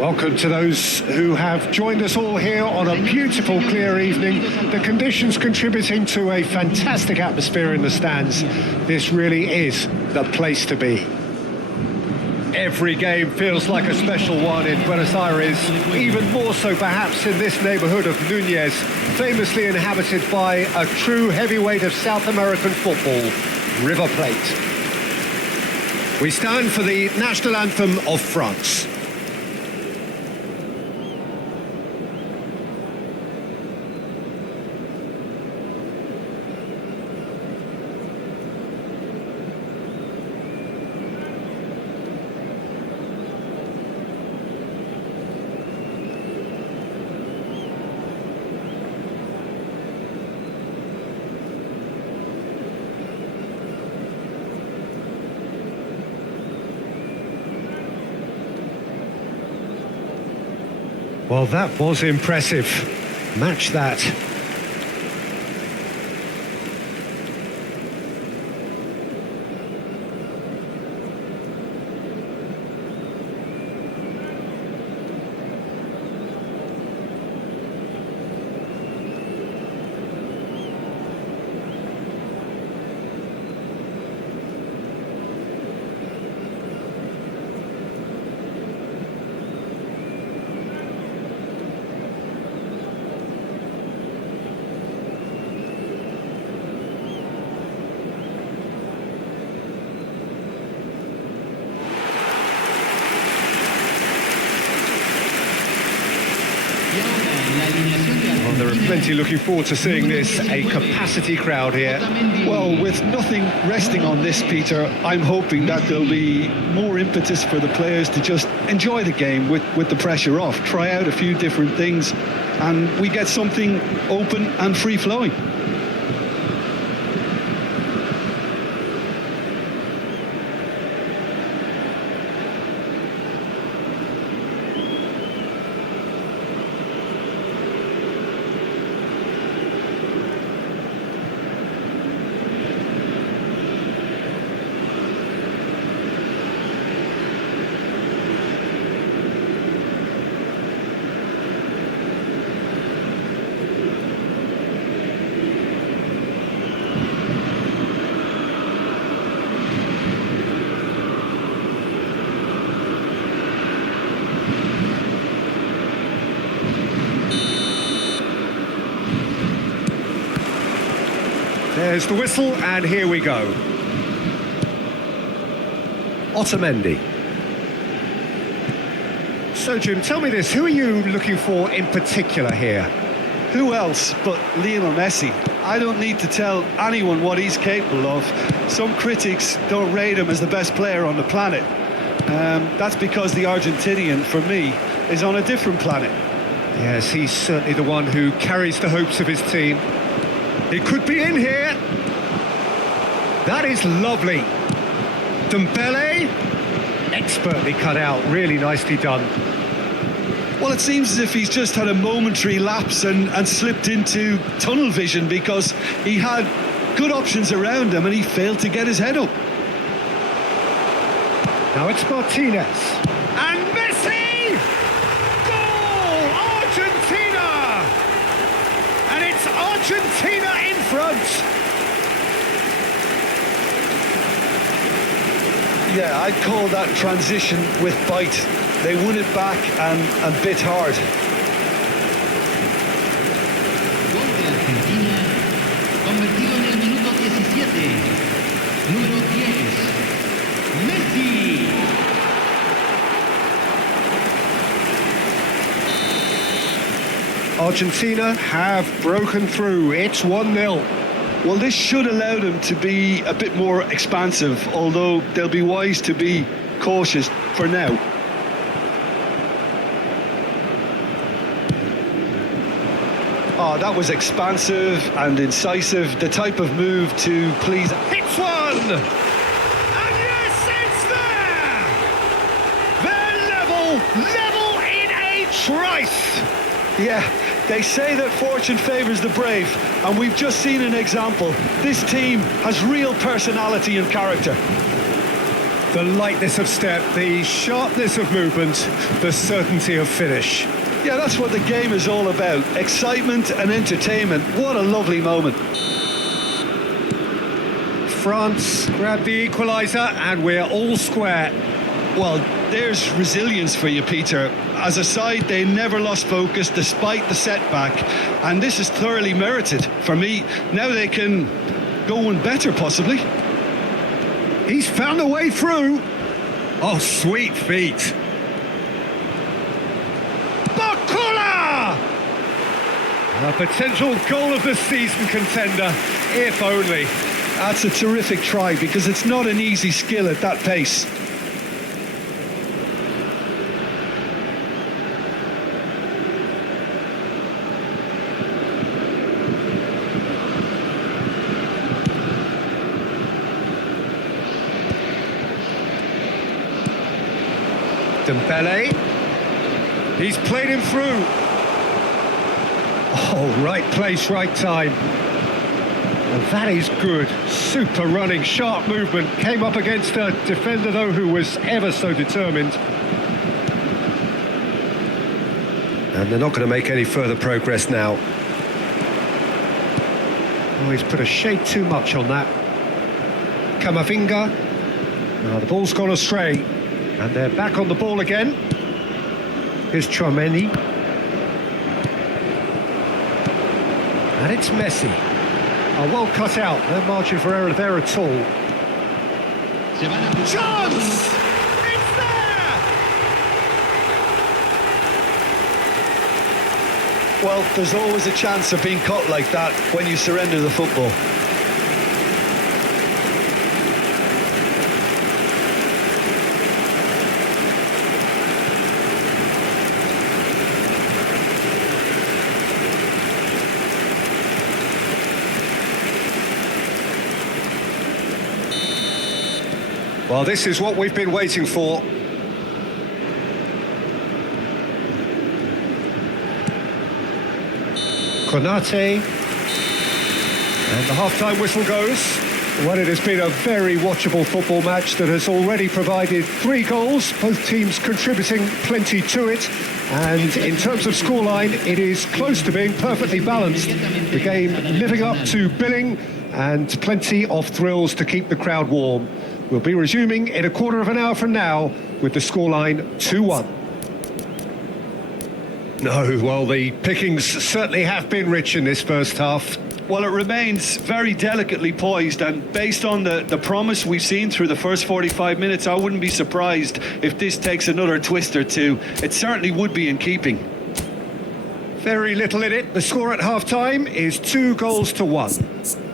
Welcome to those who have joined us all here on a beautiful, clear evening. The conditions contributing to a fantastic atmosphere in the stands. This really is the place to be. Every game feels like a special one in Buenos Aires, even more so perhaps in this neighbourhood of Núñez, famously inhabited by a true heavyweight of South American football, River Plate. We stand for the national anthem of France. Well, that was impressive. Match that. Well, there are plenty looking forward to seeing this, a capacity crowd here. Well, with nothing resting on this, Peter, I'm hoping that there'll be more impetus for the players to just enjoy the game with the pressure off, try out a few different things, and we get something open and free-flowing. There's the whistle, and here we go. Otamendi. So, Jim, tell me this, who are you looking for in particular here? Who else but Lionel Messi? I don't need to tell anyone what he's capable of. Some critics don't rate him as the best player on the planet. That's because the Argentinian, for me, is on a different planet. Yes, he's certainly the one who carries the hopes of his team. He could be in here. That is lovely. Dembele, expertly cut out, really nicely done. Well, it seems as if he's just had a momentary lapse and slipped into tunnel vision, because he had good options around him and he failed to get his head up. Now it's Martinez. And Messi! Goal! Argentina! And it's Argentina in front. Yeah, I'd call that transition with bite. They won it back and bit hard. Gol de Argentina, convertido en el minuto 17. Número 10, Messi. Argentina have broken through. It's 1-0. Well, this should allow them to be a bit more expansive, although they'll be wise to be cautious for now. Oh, that was expansive and incisive, the type of move to please. Hits one! And yes, it's there! They're level in a trice! Yeah, they say that fortune favours the brave, and we've just seen an example. This team has real personality and character. The lightness of step, the sharpness of movement, the certainty of finish. Yeah, that's what the game is all about. Excitement and entertainment. What a lovely moment. France grab the equaliser and we're all square. Well, there's resilience for you, Peter. As a side, they never lost focus despite the setback, and this is thoroughly merited. For me, now they can go one better, possibly. He's found a way through. Oh, sweet feet. Bakula! A potential goal of the season contender, if only. That's a terrific try, because it's not an easy skill at that pace. Dembele. He's played him through. Oh, right place, right time. Well, that is good. Super running, sharp movement. Came up against a defender, though, who was ever so determined. And they're not going to make any further progress now. Oh, he's put a shade too much on that. Camavinga. Now the ball's gone astray. And they're back on the ball again. Here's Chouameni. And it's Messi. Oh, well cut out. No margin for error there at all. Chance! It's there! Well, there's always a chance of being caught like that when you surrender the football. Well, this is what we've been waiting for. Konate. And the half-time whistle goes. Well, it has been a very watchable football match that has already provided 3 goals, both teams contributing plenty to it. And in terms of scoreline, it is close to being perfectly balanced. The game living up to billing and plenty of thrills to keep the crowd warm. We'll be resuming in a quarter of an hour from now with the scoreline 2-1. No, well, the pickings certainly have been rich in this first half. Well, it remains very delicately poised, and based on the promise we've seen through the first 45 minutes, I wouldn't be surprised if this takes another twist or two. It certainly would be in keeping. Very little in it. The score at half-time is 2-1.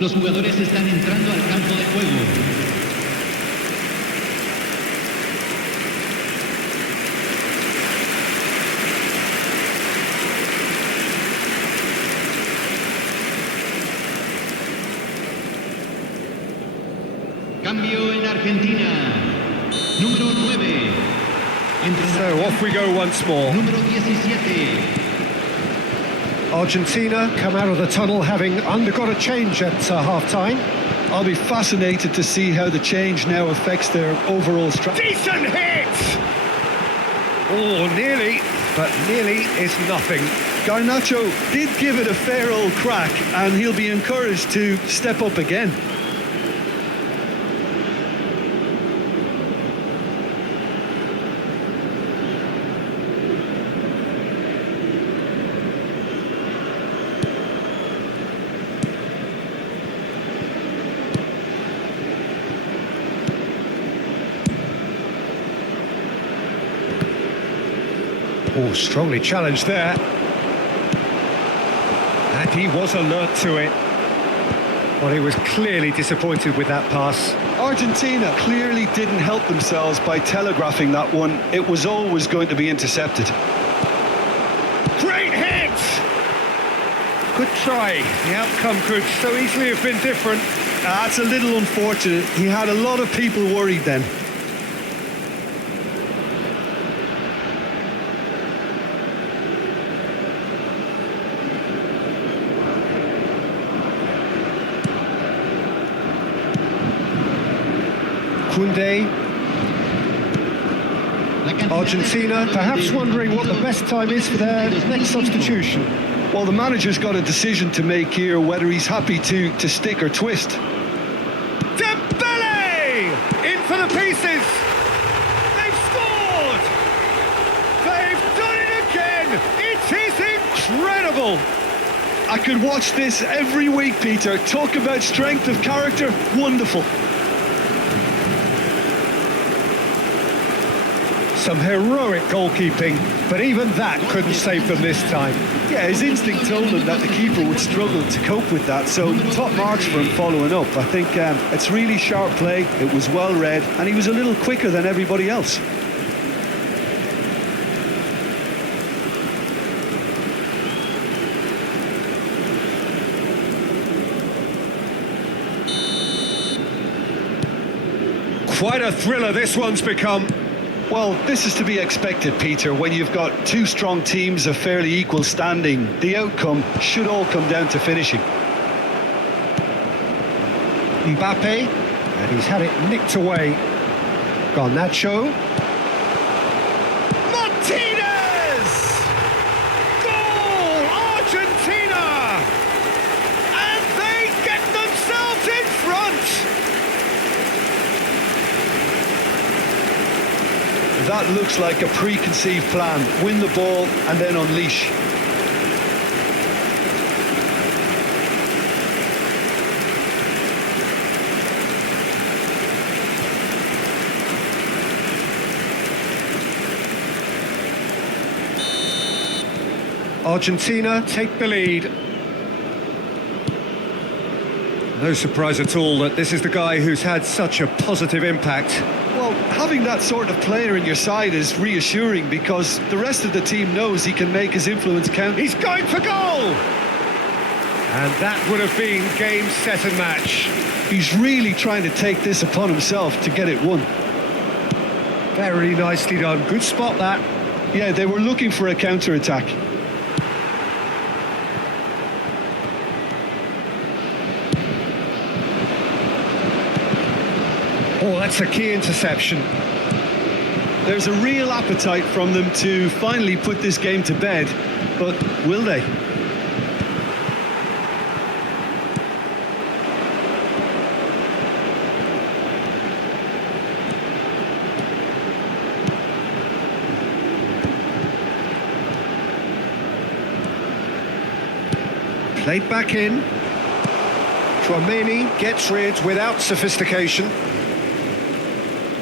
Los jugadores están entrando al campo de juego. Cambio en Argentina. Número 9. So off we go once more. Número 17. Argentina come out of the tunnel having undergone a change at half-time. I'll be fascinated to see how the change now affects their overall strategy. Decent hit! Oh, nearly, but nearly is nothing. Garnacho did give it a fair old crack, and he'll be encouraged to step up again. Oh, strongly challenged there. And he was alert to it. Well, he was clearly disappointed with that pass. Argentina clearly didn't help themselves by telegraphing that one. It was always going to be intercepted. Great hit! Good try. The outcome could so easily have been different. That's a little unfortunate. He had a lot of people worried then. Koundé. Argentina perhaps wondering what the best time is for their next substitution. Well, the manager's got a decision to make here, whether he's happy to stick or twist. Dembele! In for the pieces! They've scored! They've done it again! It is incredible! I could watch this every week, Peter. Talk about strength of character. Wonderful. Some heroic goalkeeping, but even that couldn't save them this time. Yeah, his instinct told him that the keeper would struggle to cope with that, so top marks for him following up. I think it's really sharp play, it was well read, and he was a little quicker than everybody else. Quite a thriller this one's become. Well, this is to be expected, Peter. When you've got two strong teams of fairly equal standing, the outcome should all come down to finishing. Mbappe, and he's had it nicked away. Garnacho. Martinez! Goal! Argentina! And they get themselves in front! That looks like a preconceived plan. Win the ball and then unleash. Argentina take the lead. No surprise at all that this is the guy who's had such a positive impact. Well, having that sort of player in your side is reassuring because the rest of the team knows he can make his influence count. He's going for goal! And that would have been game, set and match. He's really trying to take this upon himself to get it won. Very nicely done. Good spot, that. Yeah, they were looking for a counter-attack. Oh, that's a key interception. There's a real appetite from them to finally put this game to bed, but will they? Played back in. Chouameni gets rid without sophistication.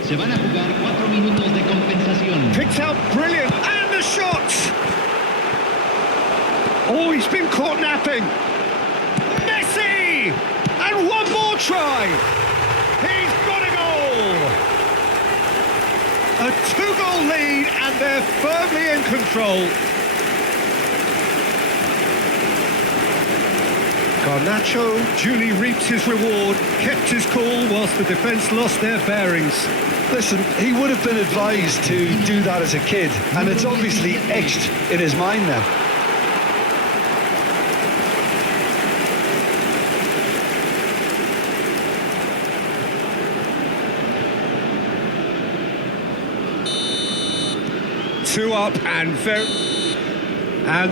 Se van a jugar 4 minutos de compensación. Picked out brilliant, and the shot! Oh, he's been caught napping. Messi! And one more try! He's got a goal! A 2-goal lead, and they're firmly in control. Garnacho duly reaped his reward, kept his cool whilst the defence lost their bearings. Listen, he would have been advised to do that as a kid, and it's obviously etched in his mind now. Two up and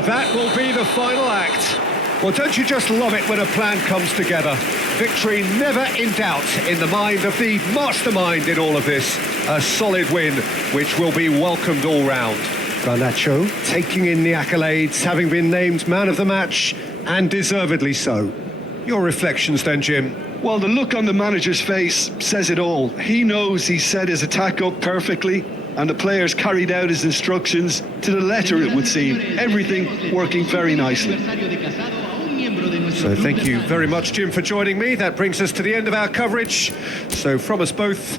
that will be the final act. Well, don't you just love it when a plan comes together? Victory never in doubt in the mind of the mastermind in all of this. A solid win, which will be welcomed all round. Garnacho taking in the accolades, having been named man of the match, and deservedly so. Your reflections then, Jim? Well, the look on the manager's face says it all. He knows he set his attack up perfectly, and the players carried out his instructions to the letter, it would seem. Everything working very nicely. So thank you very much, Jim, for joining me. That brings us to the end of our coverage. So from us both,